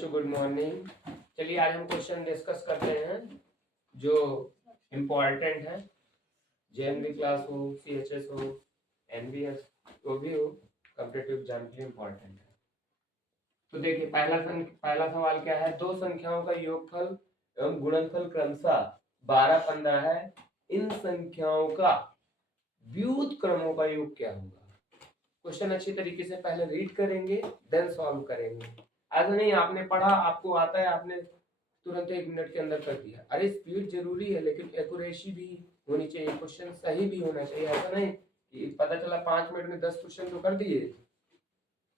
Good morning. चलिए आज हम क्वेश्चन डिस्कस करते हैं जो इम्पोर्टेंट है। जेएनवी क्लास हो, सीएचएस हो, एनबीएस तो भी हो, कॉम्पिटिटिव एग्जाम के लिए इम्पोर्टेंट है। तो देखिए पहला सवाल क्या है। दो संख्याओं का योगफल एवं गुणनफल क्रमशः 12, 15 है। इन संख्याओं का व्युत्क्रमों का योग क्या होगा। क्वेश्चन अच्छी तरीके से पहले रीड करेंगे देन सॉल्व करेंगे। ऐसा नहीं आपने पढ़ा आपको आता है आपने तुरंत 1 मिनट के अंदर कर दिया। अरे स्पीड जरूरी है लेकिन एक्यूरेसी भी होनी चाहिए, क्वेश्चन सही भी होना चाहिए। ऐसा नहीं कि पता चला 5 मिनट में 10 क्वेश्चन तो कर दिए,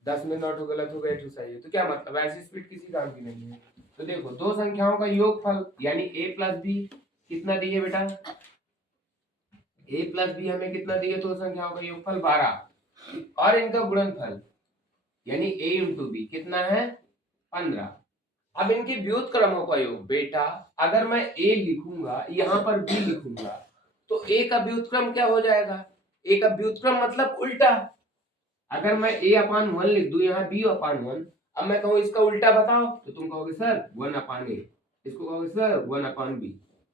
10 में नॉट हो गलत हो गए तो सही है, तो क्या मतलब। ऐसी स्पीड किसी काम की नहीं है। तो देखो दो संख्याओं का योगफल यानी a प्लस बी कितना दिए बेटा, a प्लस बी हमें कितना दिए, दो संख्याओं का योगफल 12 और इनका गुणनफल यानी a इंटू बी कितना है 15। अब इनके व्युत्क्रमों का योग बेटा, अगर मैं a लिखूंगा यहाँ पर b लिखूंगा तो a का व्युत्क्रम क्या हो जाएगा। a का व्युत्क्रम मतलब उल्टा। अगर मैं a/1 लिख दूं यहाँ b/1, अब मैं कहूँ इसका उल्टा बताओ तो तुम कहोगे सर 1/a, इसको कहोगे सर 1/b।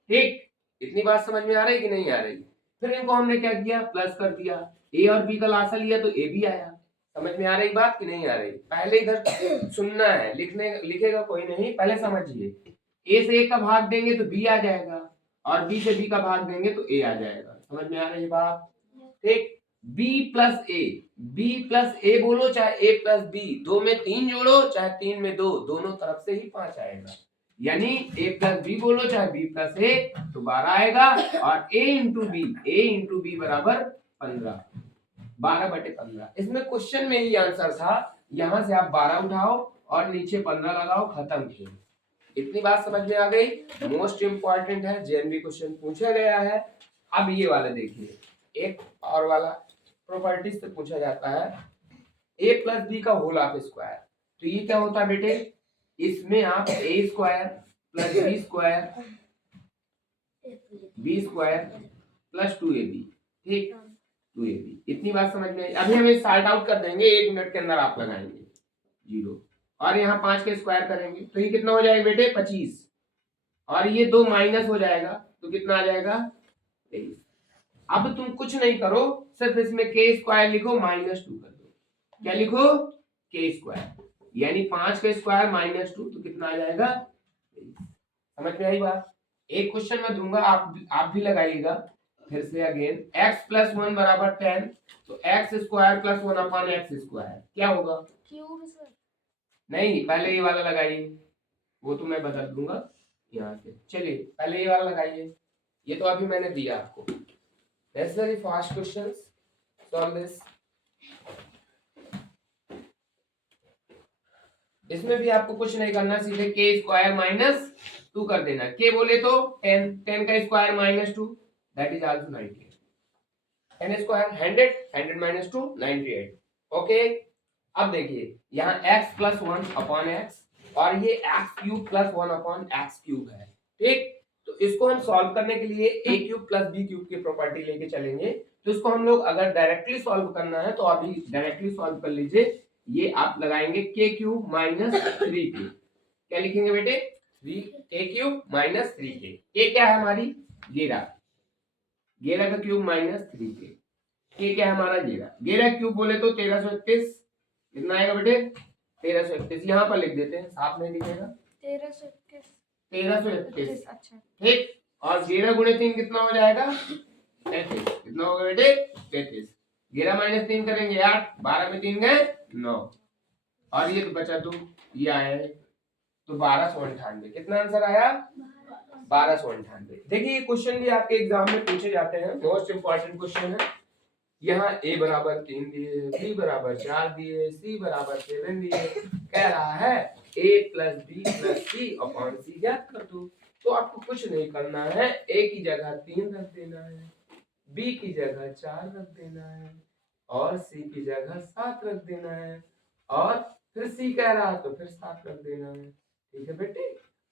ठीक, इतनी बात समझ में आ रही कि नहीं आ रही। फिर इनको हमने क्या किया, प्लस कर दिया। a और b का लासा लिया तो a भी आया। समझ में आ रही बात कि नहीं आ रही। पहले इधर सुनना है, लिखेगा कोई नहीं, पहले समझिए। a से a का भाग देंगे तो b आ जाएगा और b से b का भाग देंगे तो a आ जाएगा। समझ में आ रही बात। ठीक, b प्लस a बोलो चाहे a प्लस b, 2 में 3 जोड़ो चाहे 3 में 2, दोनों तरफ से ही 5 आएगा। यानी a प्लस b बोलो चाहे b प्लस a तो 12 आएगा और a इंटू बी बराबर 15, 12/15। इसमें क्वेश्चन में ही आंसर था, यहां से आप 12 उठाओ और नीचे 15 लगाओ, खत्म खेल। इतनी बात समझ में आ गई। मोस्ट इंपॉर्टेंट है, जेएनवी क्वेश्चन पूछा गया है। अब ये वाला देखिए, एक और वाला प्रॉपर्टीज से पूछा जाता है, a प्लस बी का होल ऑफ स्क्वायर। तो ये क्या होता है बेटे, इसमें आप a square plus B square plus 2ab, ठीक 2ab। इतनी बात समझ में आई। अभी हम सॉर्ट आउट कर देंगे, 1 मिनट के अंदर आप लगाएंगे 0 और यहाँ 5 के स्क्वायर करेंगे तो ये कितना हो जाएगा बेटे 25 और ये 2 माइनस हो जाएगा तो कितना आ जाएगा 23। अब तुम कुछ नहीं करो, सिर्फ इसमें के स्क्वायर लिखो -2 कर दो। क्या लिखो, के स्क्वायर, यानी 5 का स्क्वायर -2 तो कितना आ जाएगा 23। समझ में आई बात। एक क्वेश्चन मैं दूंगा, आप भी लगाइएगा फिर से अगेन। x + 1 = 10 तो x square plus 1/x square क्या होगा। नहीं, पहले ये वाला लगाइए, वो तो मैं बता दूंगा यहाँ से। चलिए पहले ये वाला लगाइए, ये तो अभी मैंने दिया आपको। Necessary fast questions, solve this। इसमें भी आपको कुछ नहीं करना, सीधे के स्क्वायर -2 कर देना। के बोले तो 10, 10 का square -2 that is also 98। 10 square 100, 100 - 2 98। Okay, अब देखिए यहाँ x + 1/x और ये x³ + 1/x³ है। ठीक, तो इसको हम सॉल्व करने के लिए a³ + b³ की प्रॉपर्टी लेके चलेंगे। तो इसको हम लोग अगर डायरेक्टली सॉल्व करना है तो अभी डायरेक्टली सॉल्व कर लीजिए। ये आप लगाएंगे k³ - 3k। क्या लिखेंगे बेटे, k³ - 3k। k क्या है हमारी 11, 11 का क्यूब -3k। k क्या है हमारा 11, 11 क्यूब बोले तो 1331। कितना आएगा बेटे 1331। यहाँ पर लिख देते हैं, साफ नहीं लिखेगा 1331। अच्छा ठीक, और 11 × 3 कितना हो जाएगा 33। कितना होगा बेटे 33। 11 - 3 करेंगे 8, 12 में 3 गए 9 और ये बचा 2, ये आया है तो 1298। कितना आंसर आया 1298। देखिए ये क्वेश्चन भी आपके एग्जाम में पूछे जाते हैं, मोस्ट इंपॉर्टेंट क्वेश्चन है। यहाँ a = 3 दिए, b = 4 दिए, c = 7 दिए। कह रहा है a + b + c/c ज्ञात कर दो। तो आपको कुछ नहीं करना है, a की जगह 3 रख देना है, b की जगह 4 रख देना है और c की जगह 7 रख देना है और फिर c कह रहा है तो फिर 7 रख देना है। ठीक है बेटे।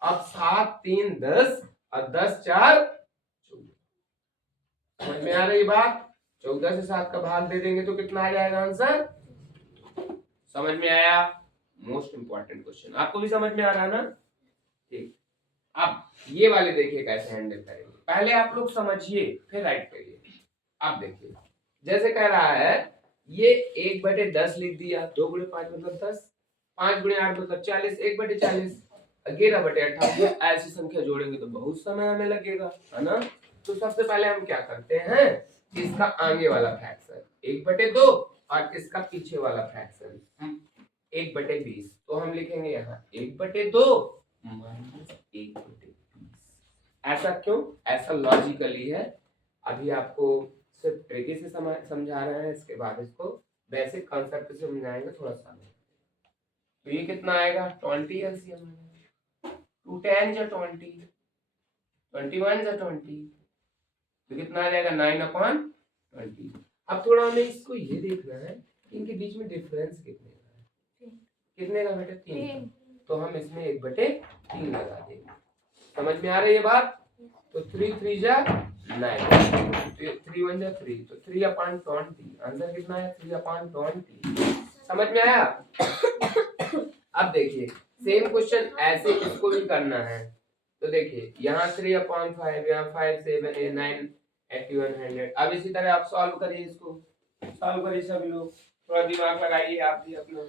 अब 7 3 10 और 10 4 14। समझ में आ रही बात। 14 से 7 का भाग दे देंगे तो कितना आ जाएगा आंसर। समझ में आया। Most important question. आपको भी समझ में आ रहा है ना? ठीक, अब ये वाले देखिए कैसे हैंडल करेंगे। पहले आप लोग समझिए फिर राइट करिए। अब देखिए जैसे कह रहा है ये 1/10 लिख दिया, 2 गुणे 5 मतलब 10, 5 गुणे 8 मतलब 40, 1/40, 11/28। ऐसी संख्या जोड़ेंगे तो बहुत समय हमें लगेगा, है ना? तो सबसे पहले हम क्या करते हैं, इसका आगे वाला फ्रैक्शन 1/2 और इसका पीछे वाला फ्रैक्शन 1/20। तो हम लिखेंगे यहाँ 1/2 माइनस 1/20। ऐसा क्यों? ऐसा लॉजिकली है। अभी आपको सिर्फ ट्रिकी से समझा रहे हैं, इसके बाद इसको बेसिक कॉन्सेप्ट से समझाएंगे थोड़ा सा। तो ये कितना आएगा 20 एलसीएम, 2 10 जा 20, 21 जा 20, तो कितना आ जाएगा 9/20। अब थोड़ा हमें इसको ये देखना है कि इनके बीच में डिफरेंस कितने का बेटा 3। तो हम इसमें 1/3 लगा देंगे। समझ में आ रही है बात? तो 3 3 जा 9, 3 1 जा 3, तो 3/20। आंसर कितना है 3/20। समझ में आया? अब देखिए सेम क्वेश्चन ऐसे इसको भी करना है। तो देखिए यहाँ 3/5, यहाँ 5 7 8 9 81 100। अब इसी तरह आप सॉल्व करिए, इसको सॉल्व करिए सभी लोग, थोड़ा दिमाग लगाइए आप भी अपना।